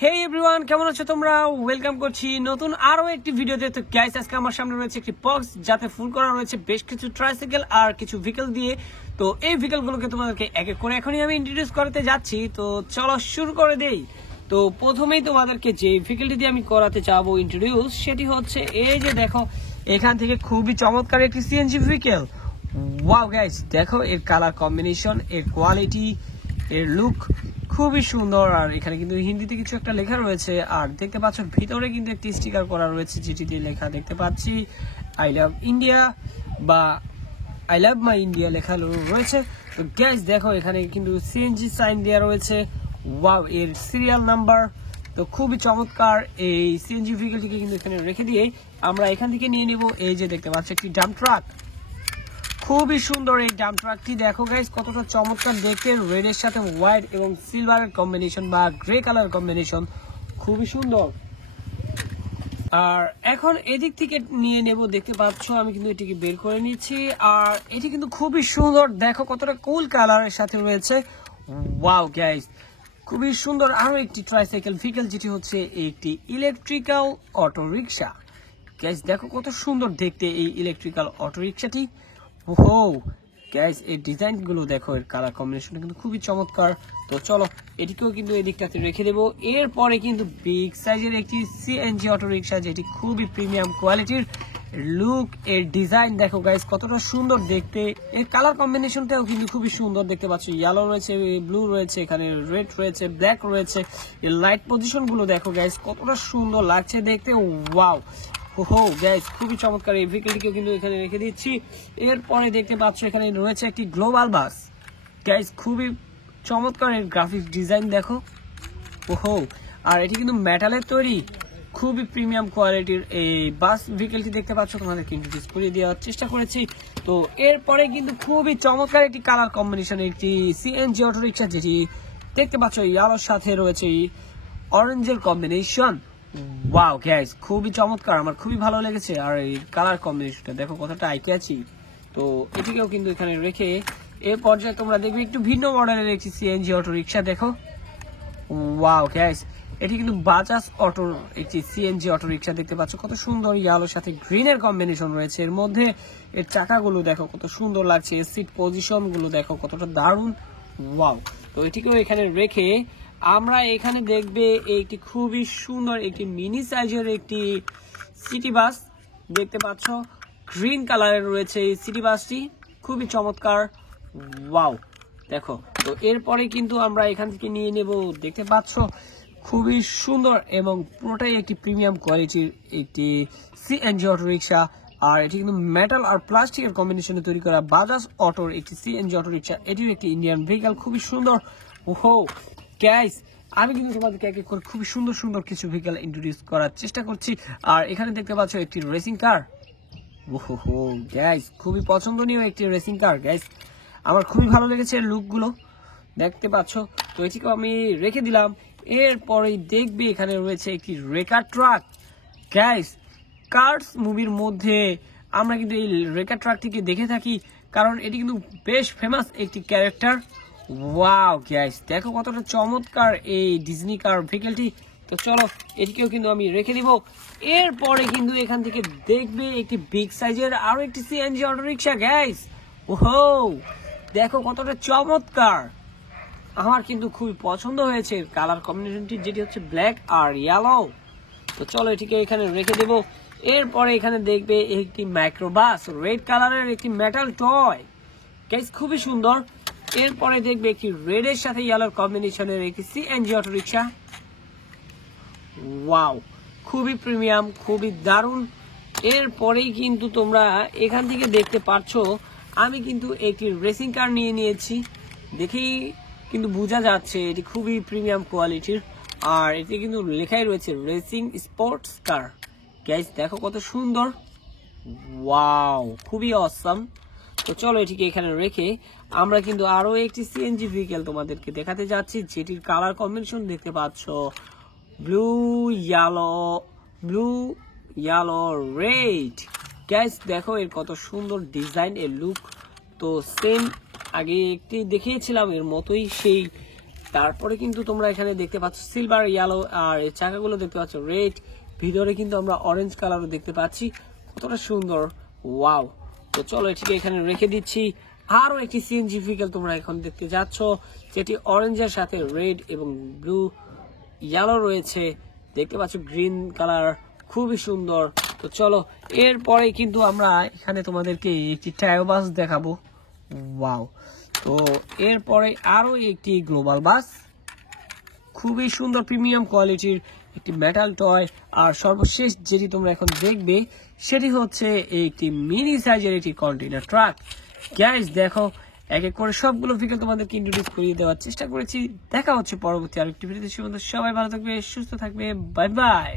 হেই everyone, কেমন আছো তোমরা? ওয়েলকাম করছি নতুন আরো একটি ভিডিওতে। তো গাইস, আজকে আমার সামনে রয়েছে একটি বক্স যাতে ফুল করা রয়েছে বেশ কিছু ট্রাইসাইকেল আর কিছু ভেহিকল দিয়ে। তো এই ভেহিকলগুলোকে তোমাদেরকে এক এক করে এখনই আমি ইন্ট্রোডিউস করতে যাচ্ছি। তো চলো শুরু করে দেই। তো প্রথমেই তোমাদেরকে যে ভেহিকলটি দিয়ে আমি করাতে চাবো ইন্ট্রোডিউস, সেটি হচ্ছে এই যে দেখো, এখান থেকে খুবই চমৎকার একটি সিএনজি ভেহিকল। ওয়াও গাইস, দেখো এর কালার কম্বিনেশন, এর কোয়ালিটি, এর লুক খুবই সুন্দর। আর এখানে কিন্তু হিন্দিতে কিছু একটা লেখা রয়েছে, আর দেখতে পাচ্ছ ভিতরে কিন্তু একটি স্টিকার করা রয়েছে যেটি দিয়ে লেখা দেখতে পাচ্ছি আই লাভ ইন্ডিয়া বা আই লাভ মাই ইন্ডিয়া লেখা রয়েছে। তো গ্যাস দেখো, এখানে কিন্তু সিএনজি সাইন দেওয়া রয়েছে। ওয়াও, এর সিরিয়াল নাম্বার তো খুবই চমৎকার। এই সিএনজি ভেহিকলটিকে কিন্তু এখানে রেখে দিয়ে আমরা এখান থেকে নিয়ে নিব এই যে দেখতে পাচ্ছ একটি ডাম্প ট্রাক। খুবই সুন্দর এই ডাম্প ট্রাকটি, দেখো গাইস কতটা চমৎকার দেখতে, রেড এর সাথে হোয়াইট এবং সিলভারের কম্বিনেশন বা গ্রে কালার কম্বিনেশন, খুবই সুন্দর। আর এখন এদিক থেকে নিয়ে নেব, দেখতে পাচ্ছ আমি কিন্তু এটিকে বের করে নিচ্ছি। আর এটি কিন্তু খুবই সুন্দর, দেখো কতটা কুল কালারের সাথে রয়েছে। ওয়াও গাইস, খুবই সুন্দর আরো একটি ট্রাইসাইকেল ভেহিকল, যেটি হচ্ছে একটি ইলেকট্রিক্যাল অটো রিক্সা। গাইস দেখো কত সুন্দর দেখতে এই ইলেকট্রিক্যাল অটো রিক্সাটি। ওহো গাইস, এই ডিজাইন গুলো দেখো, এর কালার কম্বিনেশন কিন্তু খুবই চমৎকার। তো চলো এটিকেও কিন্তু এই দিকটাতে রেখে দেবো। এরপরে কিন্তু বিগ সাইজের একটি সিএনজি অটো রিক্সা, যেটি খুবই প্রিমিয়াম কোয়ালিটির। লুক, এর ডিজাইন দেখো গাইস কতটা সুন্দর দেখতে, এর কালার কম্বিনেশনটাও কিন্তু খুবই সুন্দর। দেখতে পাচ্ছ ইয়েলো রয়েছে, ব্লু রয়েছে, এখানে রেড রয়েছে, ব্ল্যাক রয়েছে। এর লাইট পজিশন গুলো দেখো গাইস কতটা সুন্দর লাগছে দেখতে। ওয়াও ওহো গাইস, খুবই চমৎকার। এই ভেহিকলটিকে কিন্তু এখানে রেখে দিচ্ছি। এরপরে দেখতে পাচ্ছ এখানে রয়েছে একটি গ্লোবাল বাস। গাইস খুবই চমৎকার এর গ্রাফিক্স ডিজাইন দেখো। ওহো, আর এটি কিন্তু মেটালের তৈরি, খুবই প্রিমিয়াম কোয়ালিটির এই বাস ভেহিকলটি দেখতে পাচ্ছ। তোমাদেরকে ইন্ট্রোডিউস করে দেওয়ার চেষ্টা করেছি। তো এরপরে কিন্তু খুবই চমৎকার একটি কালার কম্বিনেশন একটি সিএনজি অটো রিক্সা, যেটি দেখতে পাচ্ছ ইয়ালোর সাথে রয়েছে অরেঞ্জের কম্বিনেশন। ওয়াও গাইস, খুবই চমৎকার, আমার খুবই ভালো লেগেছে। আর এই কালার কম্বিনেশনটা দেখো কতটা আইক্যাচি। তো এটিকেও কিন্তু এখানে রেখে এর পর্যায়ে তোমরা দেখবে একটু ভিন্ন মডেলের একটি সিএনজি অটো রিক্সা দেখো। ওয়াও গাইস, এটি কিন্তু বাজাজ অটোর একটি সিএনজি অটো রিক্সা দেখতে পাচ্ছ। কত সুন্দর ইয়ালোর সাথে গ্রিনের কম্বিনেশন রয়েছে এর মধ্যে। এর চাকাগুলো দেখো কত সুন্দর লাগছে, এর সিট পজিশন গুলো দেখো কতটা দারুণ। ওয়াও, তো এটিকেও এখানে রেখে আমরা এখানে দেখবে একটি খুবই সুন্দর একটি মিনি সাইজের একটি সিটি বাস দেখতে পাচ্ছ। গ্রিন কালারের রয়েছে এই সিটি বাসটি, খুবই চমৎকার। ওয়াও দেখো, তো এরপরে কিন্তু আমরা এখান থেকে নিয়ে নেব, দেখতে পাচ্ছ খুবই সুন্দর এবং পুরোটাই একটি প্রিমিয়াম কোয়ালিটির একটি সিএনজি অটো রিক্সা। আর এটি কিন্তু মেটাল আর প্লাস্টিকের কম্বিনেশনে তৈরি করা বাজাজ অটোর একটি সিএনজি অটো রিক্সা। এটিও একটি ইন্ডিয়ান ভেহিকল, খুবই সুন্দর। ওহো গাইস, আমি কিন্তু তোমাদেরকে এক এক করে খুবই সুন্দর সুন্দর কিছু ভেহিকল ইন্ট্রোডিউস করার চেষ্টা করছি। আর এখানে দেখতে পাচ্ছ একটি রেসিং কার। ওহো গাইস, খুবই পছন্দনীয় একটি রেসিং কার গাইস, আমার খুবই ভালো লেগেছে লুক গুলো দেখতে পাচ্ছ। তো এটিকে আমি রেখে দিলাম। এরপরে দেখবি এখানে রয়েছে একটি রেকার ট্রাক। গাইস, কার্স মুভির মধ্যে আমরা কিন্তু এই রেকার ট্রাকটিকে দেখে থাকি, কারণ এটি কিন্তু বেশ ফেমাস একটি ক্যারেক্টার। ওয়াও গাইস, দেখো কতটা চমৎকার এই ডিজনি কার ভেহিকলটি। তো চলো এটিকেও কিন্তু আমি রেখে দিব। এরপরে কিন্তু এখান থেকে দেখবে একটি বিগ সাইজের আরো একটি সিএনজি অটো রিক্সা। গাইস ওহো, দেখো কতটা চমৎকার, আমার কিন্তু খুবই পছন্দ হয়েছে কালার কম্বিনেশনটি, যেটি হচ্ছে ব্ল্যাক আর ইয়েলো। তো চলো এটিকে এখানে রেখে দেব। এরপরে এখানে দেখবে একটি মাইক্রোবাস, রেড কালারের একটি মেটাল টয়। গাইস খুবই সুন্দর। এরপরে দেখবে একটি রেড এর সাথে ইয়েলোর কম্বিনেশনের একটি সিএনজি অটো রিক্সা। ওয়াও, খুবই প্রিমিয়াম, খুবই দারুণ। এরপরেই কিন্তু তোমরা এখান থেকে দেখতে পাচ্ছ আমি কিন্তু একটি রেসিং কার নিয়ে নিয়েছি, দেখেই কিন্তু বোঝা যাচ্ছে এটি খুবই প্রিমিয়াম কোয়ালিটির। আর এটি কিন্তু লেখাই রয়েছে রেসিং স্পোর্টস কার। গাইস দেখো কত সুন্দর। ওয়াও, খুবই অসাম। তো চলো এটিকে এখানে রেখে আমরা কিন্তু আরো একটি সিএনজি ভেহিকল তোমাদেরকে দেখাতে যাচ্ছি, যেটির কালার কম্বিনেশন দেখতে পাচ্ছ ব্লু ইয়েলো রেড। গাইস দেখো এর কত সুন্দর ডিজাইন, এর লুক তো সেম আগে একটি দেখিয়েছিলাম এর মতোই সেই তারপরে কিন্তু তোমরা এখানে দেখতে পাচ্ছ সিলভার ইয়েলো, আর এই চাকাগুলো দেখতে পাচ্ছ রেড, ভিতরে কিন্তু আমরা অরেঞ্জ কালারও দেখতে পাচ্ছি, কতটা সুন্দর, ওয়াও। তো চলো এটিকে এখানে রেখে দিচ্ছি। আরো একটি সিএনজি ভেহিকল তোমরা এখন দেখতে যাচ্ছ, যেটি অরেঞ্জের সাথে রেড এবং ব্লু ইয়েলো রয়েছে, দেখতে পাচ্ছ গ্রিন কালার, খুবই সুন্দর। তো চলো এরপরে কিন্তু আমরা এখানে তোমাদেরকে একটি টায়ো বাস দেখাবো, ওয়াও। তো এরপরে আরো একটি গ্লোবাল বাস, খুবই সুন্দর প্রিমিয়াম কোয়ালিটির একটি মেটাল টয়। আর সর্বশেষ যেটি তোমরা এখন দেখবে সেটি হচ্ছে একটি মিনি সাইজের একটি কন্টেইনার ট্রাক। গাইস দেখো, এক এক করে সবগুলো ভেহিকল তোমাদেরকে ইন্ট্রোডিউস করিয়ে দেওয়ার চেষ্টা করেছি। দেখা হচ্ছে পরবর্তী আরেকটি ভিডিওতে। সবাই ভালো থাকবে, সুস্থ থাকবে, বাই বাই।